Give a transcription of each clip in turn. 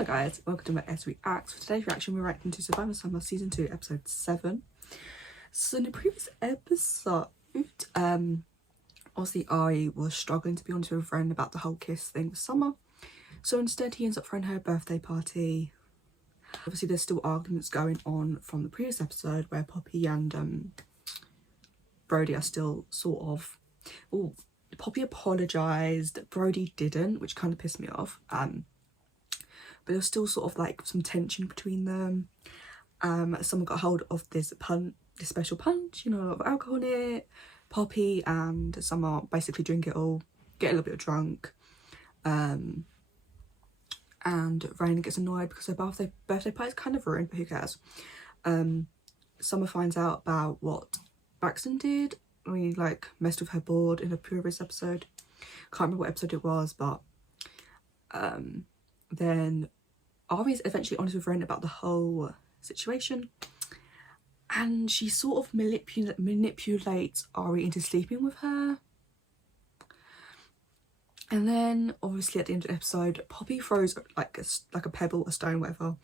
Hello guys, welcome to my S Reacts. For today's reaction, we're reacting to Survivor Summer Season 2, Episode 7. So in the previous episode, obviously Ari was struggling to be honest with a friend about the whole kiss thing with Summer. So instead he ends up throwing her a birthday party. Obviously there's still arguments going on from the previous episode where Poppy and Brody are still sort of... Oh, Poppy apologised, Brody didn't, which kind of pissed me off. But there's still sort of like some tension between them. Someone got hold of this special punch, you know, a lot of alcohol in it. Poppy and Summer basically drink it all, get a little bit drunk. And Raina gets annoyed because her birthday party is kind of ruined, but who cares? Summer finds out about what Braxton did when he like messed with her board in a previous episode. Can't remember what episode it was, but then Ari is eventually honest with Ren about the whole situation, and she sort of manipulates Ari into sleeping with her. And then obviously at the end of the episode, Poppy throws like a pebble, a stone, whatever,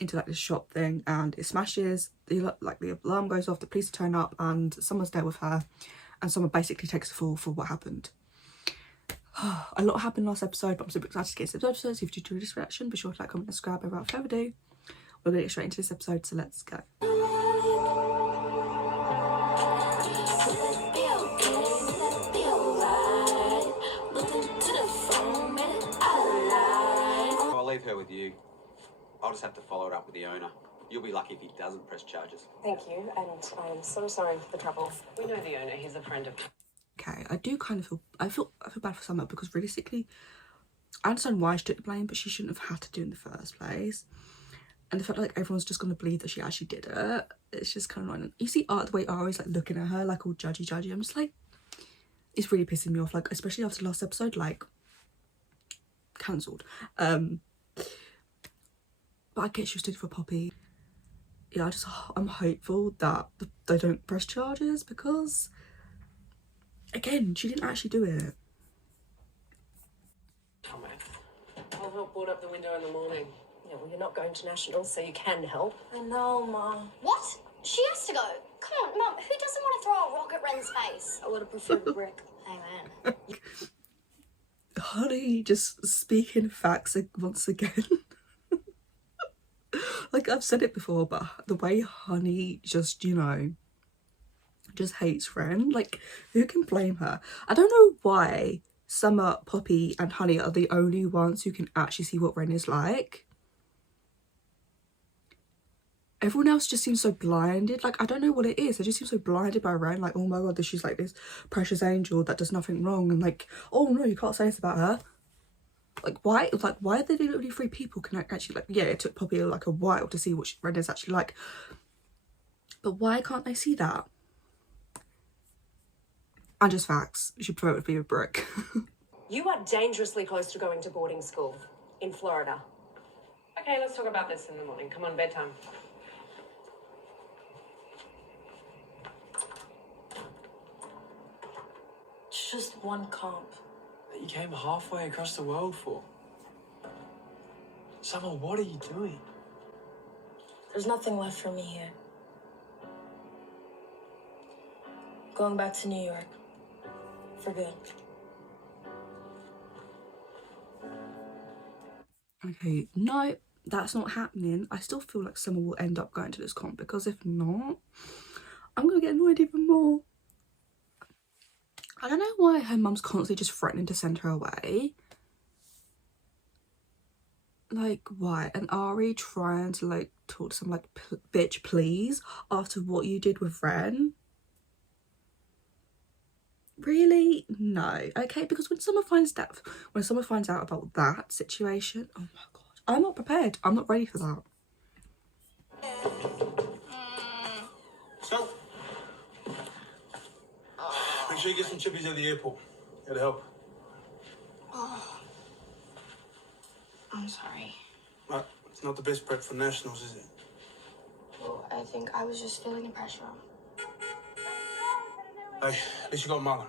into like this shop thing, and it smashes. The alarm goes off, the police turn up, and someone's there with her, and someone basically takes the fall for what happened. A lot happened last episode, but I'm super excited to get this episode. So if you enjoyed this reaction, be sure to like, comment, and subscribe. Without further ado, we're gonna get straight into this episode, so let's go. I'll leave her with you. I'll just have to follow it up with the owner. You'll be lucky if he doesn't press charges. Thank you, and I'm so sorry for the trouble. We know the owner, he's a friend of... Okay, I do kind of feel bad for Summer, because realistically I understand why she took the blame, but she shouldn't have had to do it in the first place. And the fact like everyone's just gonna believe that she actually did it, it's just kind of annoying. You see the way Ari's like looking at her like all judgy, I'm just like, it's really pissing me off, like especially after the last episode, like cancelled. But I guess she was doing it for Poppy. Yeah, I'm hopeful that they don't press charges, because again, she didn't actually do it. Thomas, I'll help board up the window in the morning. Yeah, well, you're not going to Nationals, so you can help. I know, Mum. What? She has to go. Come on, Mum. Who doesn't want to throw a rock at Ren's face? I would have preferred a brick. Amen. Honey, just speaking facts once again. Like I've said it before, but the way Honey just, you know, just hates Ren, like who can blame her? I don't know why Summer, Poppy and Honey are the only ones who can actually see what Ren is like. Everyone else just seems so blinded. Like I don't know what it is, they just seem so blinded by Ren, like oh my god, she's like this precious angel that does nothing wrong, and like oh no, you can't say this about her. Like why are there only 3 people can actually, like, yeah, it took Poppy like a while to see what Ren is actually like, but why can't they see that? And just facts, she prefer it would be a brick. You are dangerously close to going to boarding school in Florida. Okay, let's talk about this in the morning. Come on, bedtime. It's just one comp. That you came halfway across the world for. Summer, what are you doing? There's nothing left for me here. Going back to New York. For good. Okay, no, that's not happening. I still feel like Summer will end up going to this comp, because if not, I'm gonna get annoyed even more. I don't know why her mum's constantly just threatening to send her away. Like, why? And Ari trying to like talk to some like bitch please after what you did with Ren. Really? No. Okay, because when Summer finds out about that situation, oh my god, I'm not prepared. I'm not ready for that. So, make sure you get some chippies at the airport. It'll help. Oh. I'm sorry. Right, it's not the best prep for Nationals, is it? Well, I think I was just feeling the pressure. Hey, at least you got Marlon.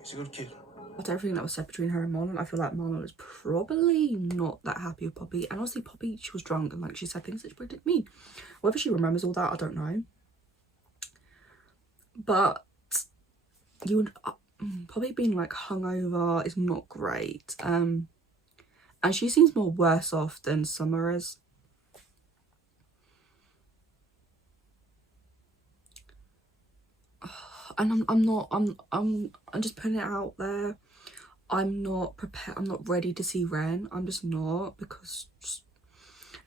He's a good kid. After everything that was said between her and Marlon, I feel like Marlon was probably not that happy with Poppy. And honestly, Poppy, she was drunk and like she said things that she probably didn't mean. Whether she remembers all that, I don't know. But you would probably being like hungover is not great. And she seems more worse off than Summer is. And I'm just putting it out there. I'm not prepared. I'm not ready to see Ren. I'm just not, because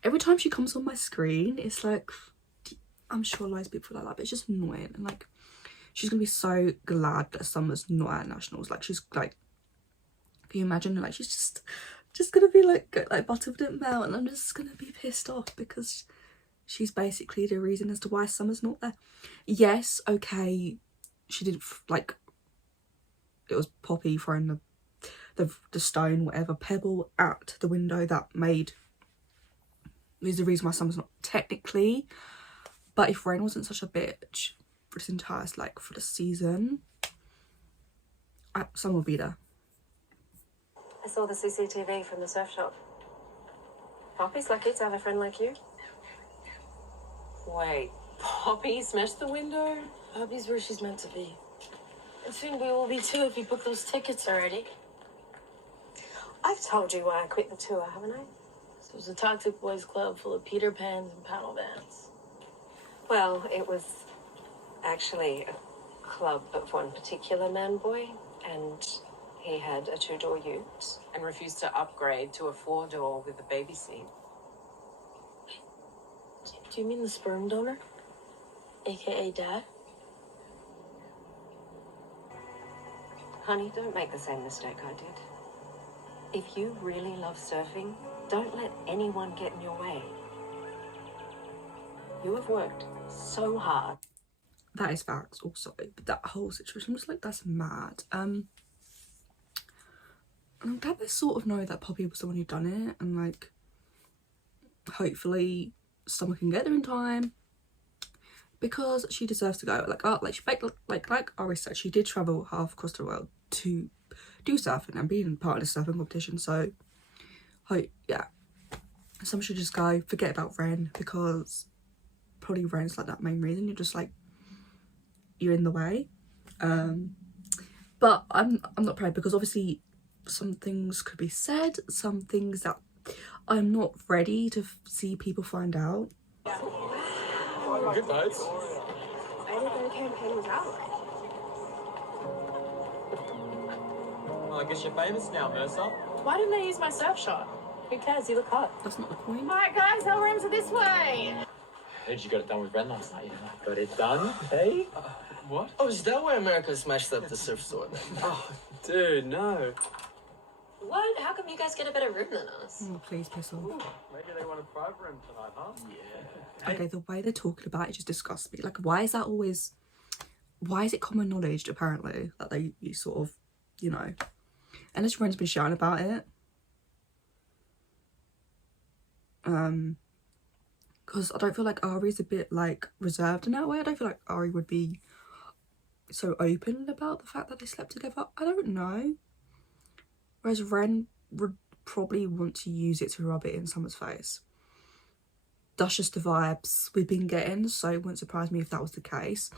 every time she comes on my screen, it's like, I'm sure loads of people like that, but it's just annoying. And like, she's gonna be so glad that Summer's not at nationals. Like, she's like, can you imagine? Like, she's just gonna be like butter wouldn't melt, and I'm just gonna be pissed off because she's basically the reason as to why Summer's not there. Yes, okay, she didn't like. It was Poppy throwing the stone, whatever, pebble at the window that made is the reason why Summer's not technically. But if Ren wasn't such a bitch for this entire for the season, Summer would be there. I saw the CCTV from the surf shop. Poppy's lucky to have a friend like you. Wait, Poppy smashed the window? Poppy's where she's meant to be. And soon we will be too if you book those tickets already. I've told you why I quit the tour, haven't I? So it was a toxic boys club full of Peter Pans and paddle bands. Well, it was actually a club of one particular man boy, and he had a 2-door ute. And refused to upgrade to a 4-door with a baby seat. Do you mean the sperm donor? AKA Dad? Honey, don't make the same mistake I did. If you really love surfing, don't let anyone get in your way. You have worked so hard. That is facts also, but that whole situation was like, that's mad. And I'm glad they sort of know that Poppy was the one who done it, and like hopefully someone can get there in time, because she deserves to go. Like Ari said, she did travel half across the world to do surfing and be in part of the surfing competition. So yeah, someone should just go. Forget about Ren, because probably Ren's like that main reason. You're just like, you're in the way. But I'm not prepared, because obviously some things could be said, some things that I'm not ready to see people find out. Good nights. I didn't know the campaign was out. Well, I guess you're famous now, Mercer. Why didn't I use my surf shot? Who cares? You look hot. That's not the point. Alright guys, our rooms are this way. Heard you got it done with Ren last night. You got it done, hey? What? Oh, is that why America smashed up the surf store? Oh, dude, no. What? How come you guys get a better room than us? Oh, please piss off. Maybe they want a private room tonight, huh? Yeah. Okay, the way they're talking about it just disgusts me. Like, why is it common knowledge, apparently, that you sort of, you know, unless Ren's been shouting about it. Because I don't feel like Ari's a bit, like, reserved in that way. I don't feel like Ari would be so open about the fact that they slept together. I don't know. Whereas Ren would probably want to use it to rub it in someone's face. That's just the vibes we've been getting, so it wouldn't surprise me if that was the case.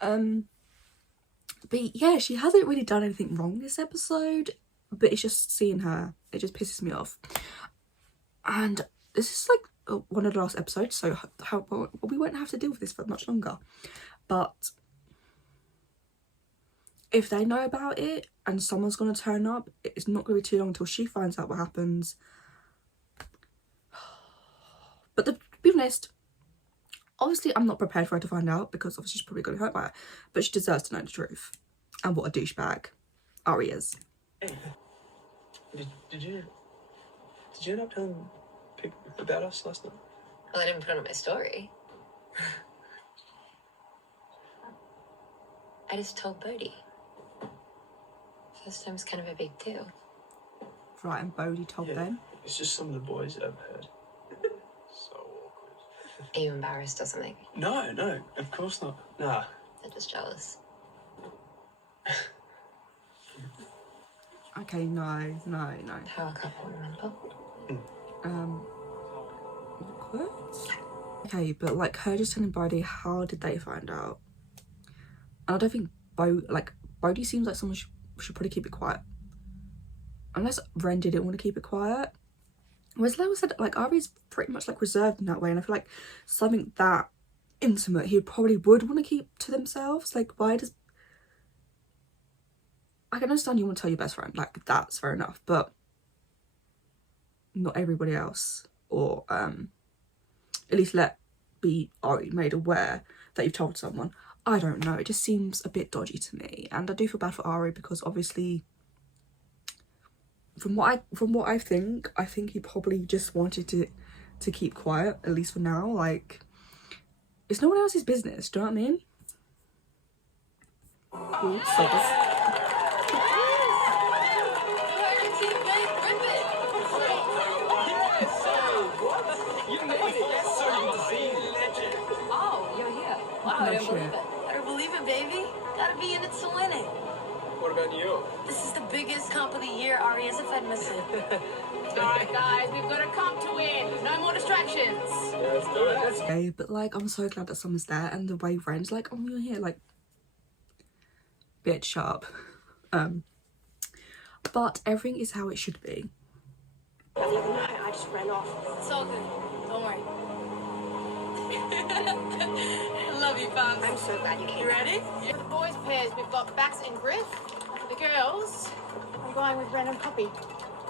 But yeah, she hasn't really done anything wrong this episode, but it's just seeing her, it just pisses me off. And this is like one of the last episodes, so we won't have to deal with this for much longer. But if they know about it and someone's going to turn up, it's not going to be too long until she finds out what happens. But to be honest, obviously I'm not prepared for her to find out, because obviously she's probably going to hurt by it. But she deserves to know the truth. And what a douchebag Ari is. Hey, did you end up telling people about us last night? Well, I didn't put it on my story. I just told Bodhi. First time's kind of a big deal. Right, and Bodhi told them. It's just some of the boys I've heard. So awkward. Are you embarrassed or something? No, of course not. Nah. They're just jealous. Okay, no. Power couple, remember? Awkward? Okay, but like her just telling Brody, how did they find out? And I don't think Brody seems like someone should probably keep it quiet. Unless Ren didn't want to keep it quiet. Whereas Leo said, like, Ari's pretty much like reserved in that way, and I feel like something that intimate he probably would want to keep to themselves. Like, why does... I can understand you want to tell your best friend, like, that's fair enough, but not everybody else, or at least be Ari made aware that you've told someone. I don't know, it just seems a bit dodgy to me, and I do feel bad for Ari because obviously from what I think he probably just wanted to keep quiet, at least for now. Like, it's no one else's business, do you know what I mean? Cool, Oh, you're here. Wow, I don't believe it. I don't believe it, baby. Gotta be in it to win it. What about you? This is the biggest comp of the year. Ari has a Fed missing. Alright, guys, we've got a comp to win. No more distractions. Yeah, let's do it. okay, but like, I'm so glad that someone's there, and the way Ren's like, oh, you're here, like, bitch, sharp. But everything is how it should be. I just ran off. It's all good. Don't worry. I love you, Pops. I'm so glad you came. You ready? For the boys' pairs, we've got Bax and Griff. For the girls, I'm going with Ren and Poppy.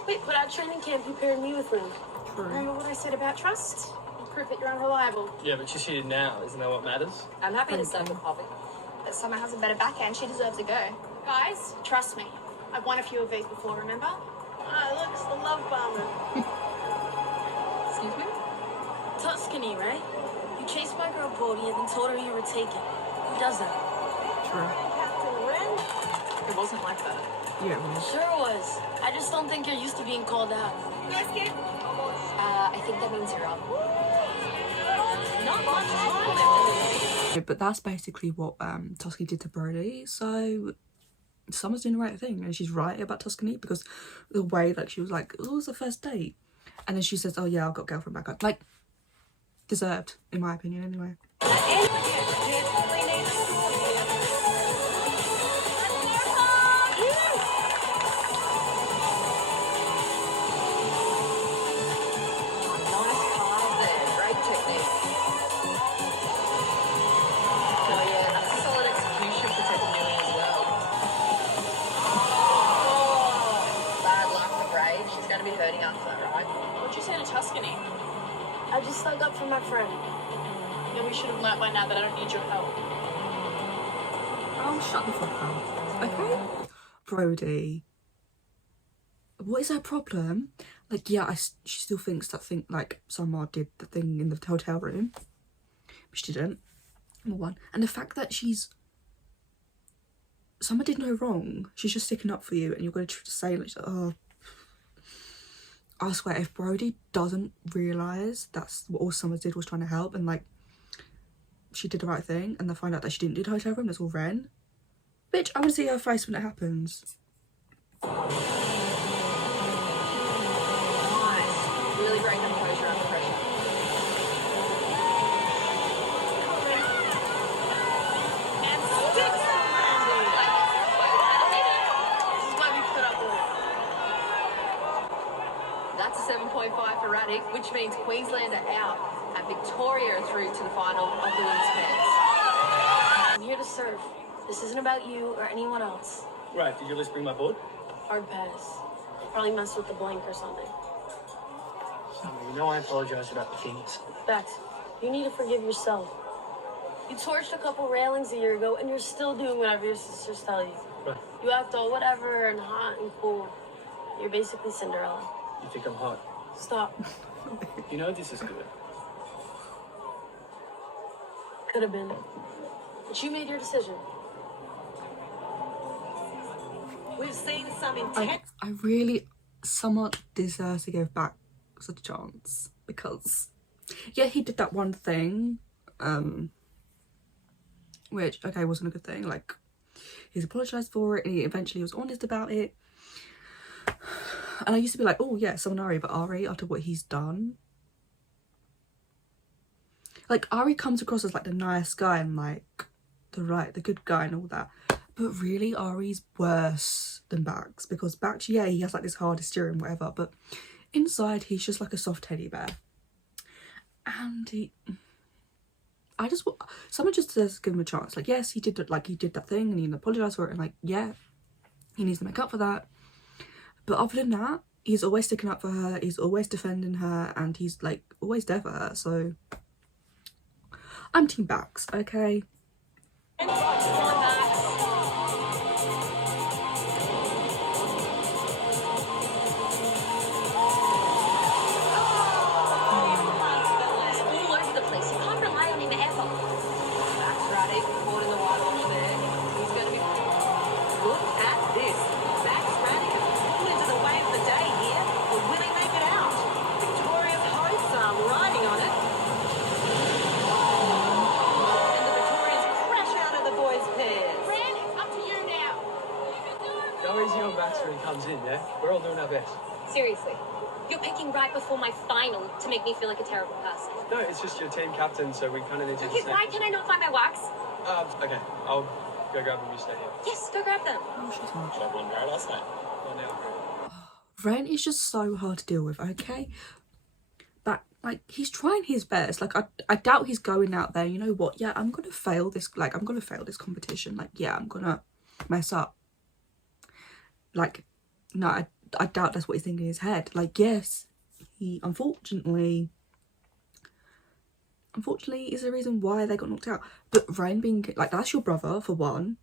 Wait, but at training camp you paired me with Ren. Remember what I said about trust? You prove that you're unreliable. Yeah, but she's here now. Isn't that what matters? I'm happy to serve with Poppy. But Summer has a better backhand. She deserves a go. Guys, trust me. I've won a few of these before, remember? Ah, look, it's the love bomber. Excuse me? Tuscany, right? You chased my girl Brody and then told her you were taken. Who does that? True. Captain Ren? It wasn't like that. Yeah, it was. Sure it was. I just don't think you're used to being called out. I think that means you're up. Not much time. But that's basically what Tuscany did to Brody, so Summer's doing the right thing, and she's right about Tuscany, because the way, like, she was like, oh, it was the first date, and then she says, oh yeah, I've got girlfriend back up. Like, deserved, in my opinion, anyway. What'd you say to Tuscany? I just stuck up for my friend. Yeah, we should have learnt by now that I don't need your help. Oh, shut the fuck up. Okay? Brody. What is her problem? Like, yeah, she still thinks that like, Summer did the thing in the hotel room. But she didn't. Number one. And the fact that Summer did no wrong. She's just sticking up for you, and you're going to say, like, oh... I swear, if Brody doesn't realise that's what all Summer did was trying to help, and like she did the right thing, and they find out that she didn't do the hotel room, that's all Ren. Bitch, I want to see her face when it happens. Nice. Really great composure under pressure. And sticks! This is why we put up with it. That's a 7.5 for Radic, which means Queensland are out and Victoria are through to the final of the women's pairs. I'm here to serve. This isn't about you or anyone else. Right, did you at least bring my board? Hard pass. Probably messed with the blank or something. Summer, you know I apologize about the things. Bex, you need to forgive yourself. You torched a couple railings a year ago and you're still doing whatever your sisters tell you. Right. You act all whatever and hot and cool. You're basically Cinderella. You think I'm hot? Stop. You know this is good. Could have been. But you made your decision. We've seen some intense. I really... Summer deserves to give back such a chance, because yeah, he did that one thing which, okay, wasn't a good thing. Like, he's apologised for it and he eventually was honest about it, And I used to be like, oh yeah, someone Ari, but Ari, after what he's done, like, Ari comes across as like the nice guy and like the good guy and all that, but really Ari's worse than Bax, because Bax, yeah, he has like this hard exterior and whatever, but inside he's just like a soft teddy bear. And someone just says give him a chance. Like, yes, he did that thing and he apologized for it, and like, yeah, he needs to make up for that. But other than that, he's always sticking up for her, he's always defending her, and he's like always there for her. So I'm team Bax, okay? Yeah, we're all doing our best. Seriously, you're picking right before my final to make me feel like a terrible person. No, it's just your team captain, so we kind of need to. Okay, why can I not find my wax? Okay, I'll go grab them. You stay here. Yes, go grab them. Oh, she's hard. Should I run right outside? Oh, now. Ren is just so hard to deal with, okay? But like, he's trying his best. Like, I doubt he's going out there, you know what, yeah, I'm gonna fail this, like, I'm gonna fail this competition, like, yeah, I'm gonna mess up. Like, no, I doubt that's what he's thinking in his head. Like, yes, he unfortunately is the reason why they got knocked out. But Ren being like, that's your brother for one,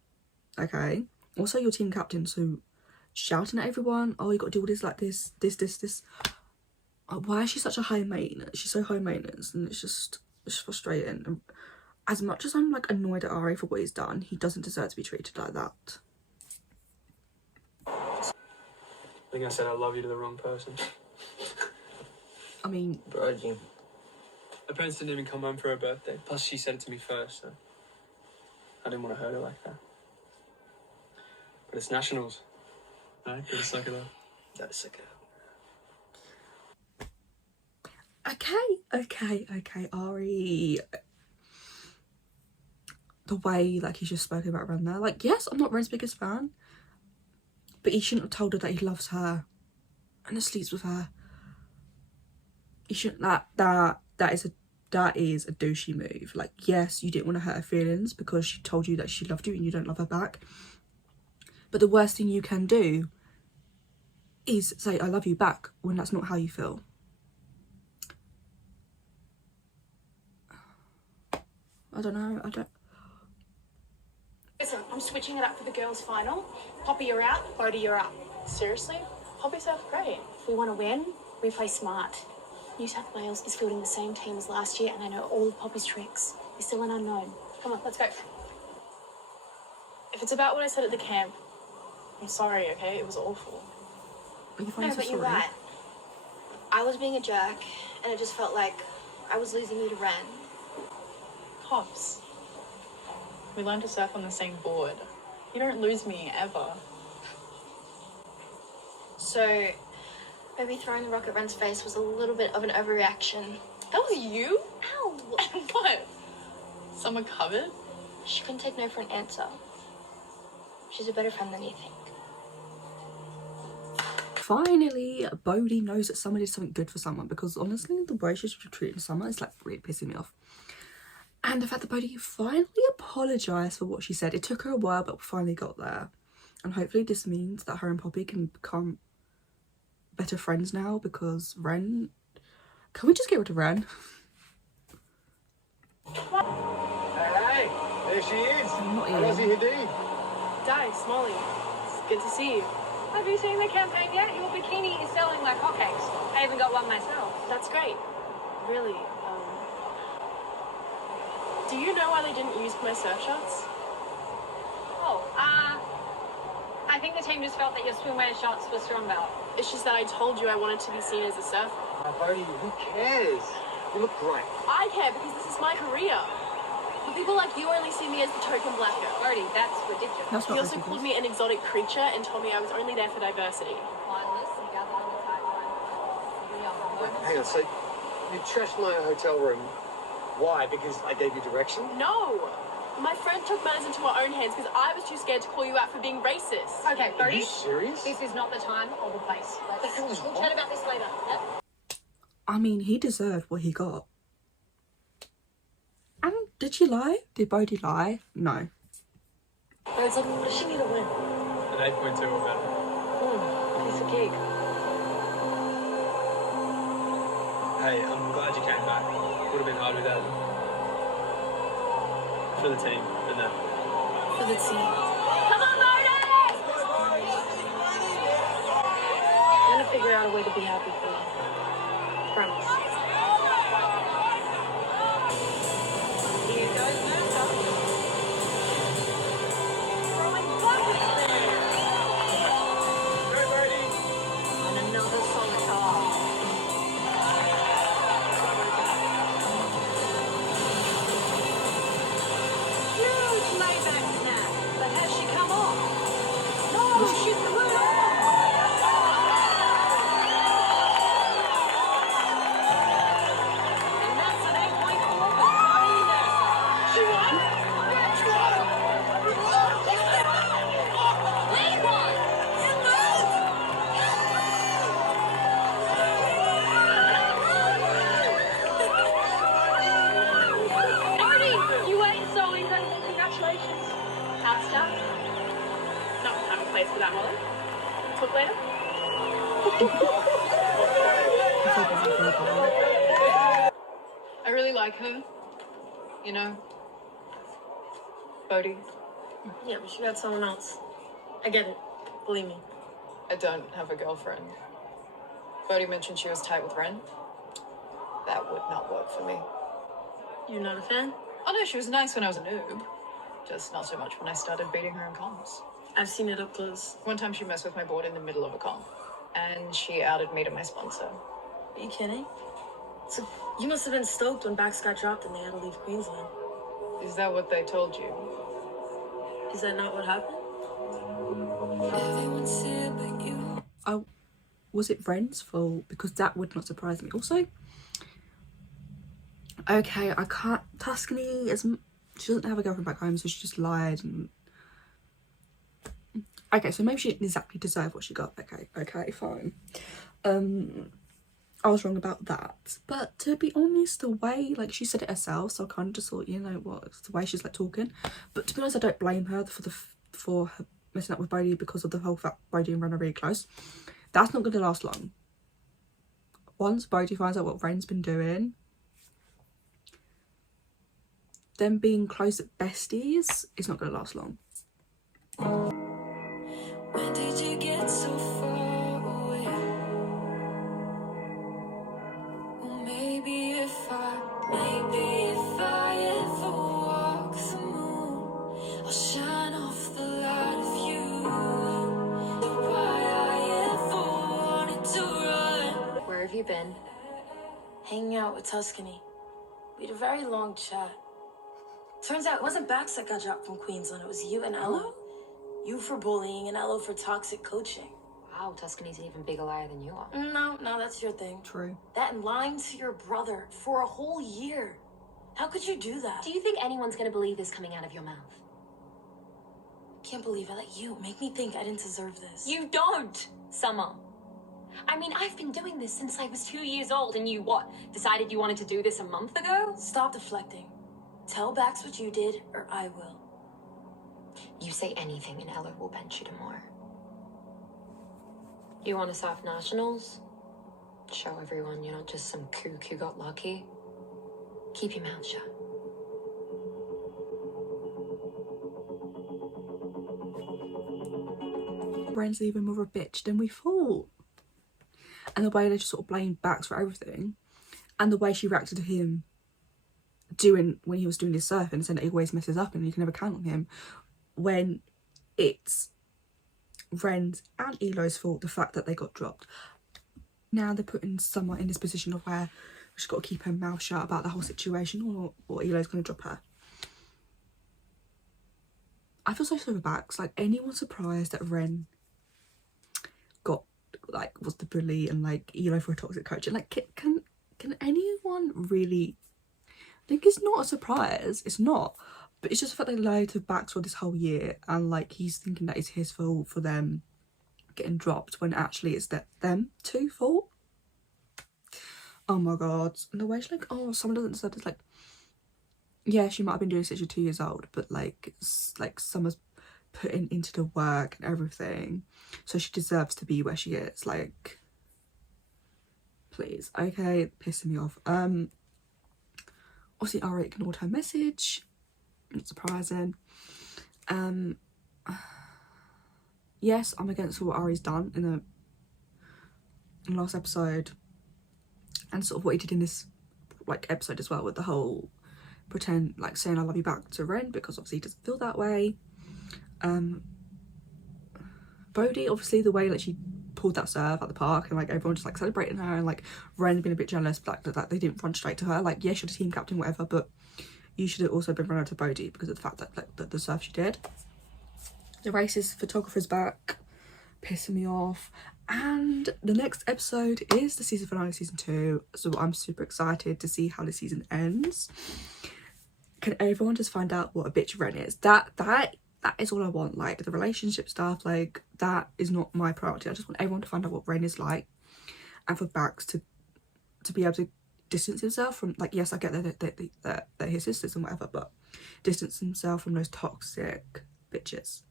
okay? Also your team captain, so shouting at everyone, oh, you got to do all this, like this. Why is she such a high maintenance? She's so high maintenance, and it's frustrating. And as much as I'm like annoyed at Ari for what he's done, he doesn't deserve to be treated like that. I think I said I love you to the wrong person. I mean, Bro, you. Her parents didn't even come home for her birthday. Plus, she said it to me first, so I didn't want to hurt her like that. But it's nationals. No, gotta suck it up. Gotta suck it okay, Ari. The way, like, he's just spoken about Ren there. Like, yes, I'm not Ren's biggest fan, but he shouldn't have told her that he loves her and sleeps with her. He shouldn't. That is a douchey move. Like, yes, you didn't want to hurt her feelings because she told you that she loved you and you don't love her back. But the worst thing you can do is say, I love you back, when that's not how you feel. I don't know, Listen, I'm switching it up for the girls' final. Poppy, you're out. Bodhi, you're up. Seriously? Poppy sounds great. If we want to win, we play smart. New South Wales is fielding the same team as last year, and I know all of Poppy's tricks. You're still an unknown. Come on, let's go. If it's about what I said at the camp, I'm sorry, okay? It was awful. Are you finding No, but you're right. I was being a jerk, and it just felt like I was losing you to Ren. Pops, we learned to surf on the same board. You don't lose me, ever. So, maybe throwing the rock at Ren's face was a little bit of an overreaction. That was you? Ow! What? Someone covered? She couldn't take no for an answer. She's a better friend than you think. Finally, Bodhi knows that someone did something good for someone, because honestly, the way she's treating someone is like really pissing me off. And the fact that Bodhi finally apologised for what she said. It took her a while, but we finally got there. And hopefully this means that her and Poppy can become better friends now, because Ren... Can we just get rid of Ren? Hey, there she is. Not Rosie Ian. Hadid. Di, Smolly, it's good to see you. Have you seen the campaign yet? Your bikini is selling like hotcakes. I even got one myself. That's great. Really, do you know why they didn't use my surf shots? Oh, I think the team just felt that your swimwear shots were stronger. It's just that I told you I wanted to be seen as a surfer. Bodhi, who cares? You look great. I care because this is my career. But people like you only see me as the token black girl. Brody, that's ridiculous. That's He not also ridiculous. called me an exotic creature and told me I was only there for diversity. Mindless and gathered on Hang on, so you trashed my hotel room. Why? Because I gave you direction? No! My friend took matters into her own hands because I was too scared to call you out for being racist. Okay, Are Bodhi. you serious? This is not the time or the place. We'll chat about this later. Yep. I mean, he deserved what he got. And did she lie? Did Bodhi lie? No. It's like, what does she need to win? An 8.2 or better. Piece of cake. Hey, I'm glad you came back. Would have been hard without you. For the team, but no. For the team. Come on, Bodhi! I'm gonna figure out a way to be happy for you. Promise. Here goes Mercer. Throwing buckets there. And another solid off. Huge layback snap. But has she come off? No, she threw it off. And that's an 8.4 for Bodhi Mercer. She won? We won! Bodhi, you were so incredible. Congratulations. Outstanding. Not have a place for that, Molly. Talk later. I really like her. You know, Bodhi. Yeah, but she got someone else. I get it. Believe me. I don't have a girlfriend. Bodhi mentioned she was tight with Ren. That would not work for me. You're not a fan? Oh no, she was nice when I was a noob. Just not so much when I started beating her in comms. I've seen it up close. One time she messed with my board in the middle of a comm. And she outed me to my sponsor. Are you kidding? So you must have been stoked when Bax got dropped and they had to leave Queensland. Is that what they told you? Is that not what happened? Was it Ren's fault? Because that would not surprise me. Also, okay, I can't. Tuscany isn't. She doesn't have a girlfriend back home, so she just lied. And okay, so maybe she didn't exactly deserve what she got. Okay, fine. I was wrong about that. But to be honest, the way, like, she said it herself, so I kind of just thought, you know what, it's the way she's like talking. But to be honest, I don't blame her for her messing up with Bodhi because of the whole fact Bodhi and Ren are really close. That's not going to last long. Once Bodhi finds out what Ren's been doing, them being close at besties is not going to last long. When did you get so far away? Well, maybe if I ever walk the moon, I'll shine off the light of you. Why I ever wanted to run. Where have you been? Hanging out with Tuscany. We had a very long chat. Turns out it wasn't Bax that got dropped from Queensland. It was you and Ella. You for bullying and Ella for toxic coaching. Wow, Tuscany's an even bigger liar than you are. No, that's your thing. True. That and lying to your brother for a whole year. How could you do that? Do you think anyone's gonna believe this coming out of your mouth? Can't believe I let you make me think I didn't deserve this. You don't, Summer. I mean, I've been doing this since I was 2 years old, and you, what, decided you wanted to do this a month ago? Stop deflecting. Tell Bax what you did, or I will. You say anything and Ella will bench you to more. You want to surf nationals? Show everyone you're not just some kook who got lucky. Keep your mouth shut. Ren's even more of a bitch than we thought. And the way they just sort of blamed Bax for everything. And the way she reacted to him when he was doing his surfing and saying that he always messes up and you can never count on him. When it's Ren's and Elo's fault, the fact that they got dropped. Now they're putting someone in this position of where she's got to keep her mouth shut about the whole situation, or Elo's going to drop her. I feel so sorry for Bax. Like, anyone surprised that Ren got like was the bully and like Eli for a toxic coach, and like can anyone really, like, it's not a surprise, it's not, but it's just the fact they lied to Baxter this whole year, and like he's thinking that it's his fault for them getting dropped when actually it's them two fault. Oh my god. And the way she's like, oh, someone doesn't deserve this, like, yeah, she might have been doing since you're 2 years old, but like Summer's putting into the work and everything, so she deserves to be where she is. Like, please. Okay, pissing me off. Obviously Ari ignored her message, not surprising. Yes, I'm against what Ari's done in the last episode, and sort of what he did in this like episode as well, with the whole pretend like saying I love you back to Ren, because obviously he doesn't feel that way. Bodhi, obviously the way like she pulled that serve at the park and like everyone just like celebrating her, and like Ren being a bit jealous but that they didn't run straight to her. Like, yeah, she's a team captain, whatever, but you should have also been running to Bodhi because of the fact that like the serve she did. The racist photographer's back, pissing me off. And the next episode is the season finale, season 2, so I'm super excited to see how the season ends. Can everyone just find out what a bitch Ren is? That is all I want. Like, the relationship stuff, like, that is not my priority. I just want everyone to find out what Ren is like, and for Bax to be able to distance himself from, like, yes, I get that they're his sisters and whatever, but distance himself from those toxic bitches.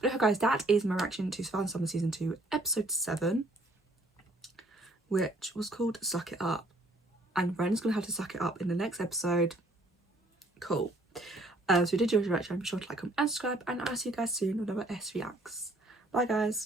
But okay guys, that is my reaction to Savannah Summer season 2 episode 7, which was called Suck It Up, and Ren's gonna have to suck it up in the next episode. Cool. So if you did enjoy the reaction, be sure to like, comment and subscribe, and I'll see you guys soon with another S Reacts. Bye guys.